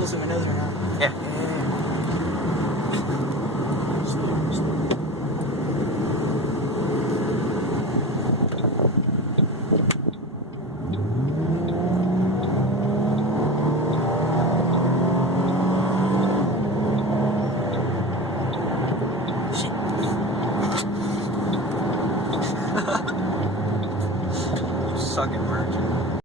close to my nose right now. Yeah. Shit. You suck at merging.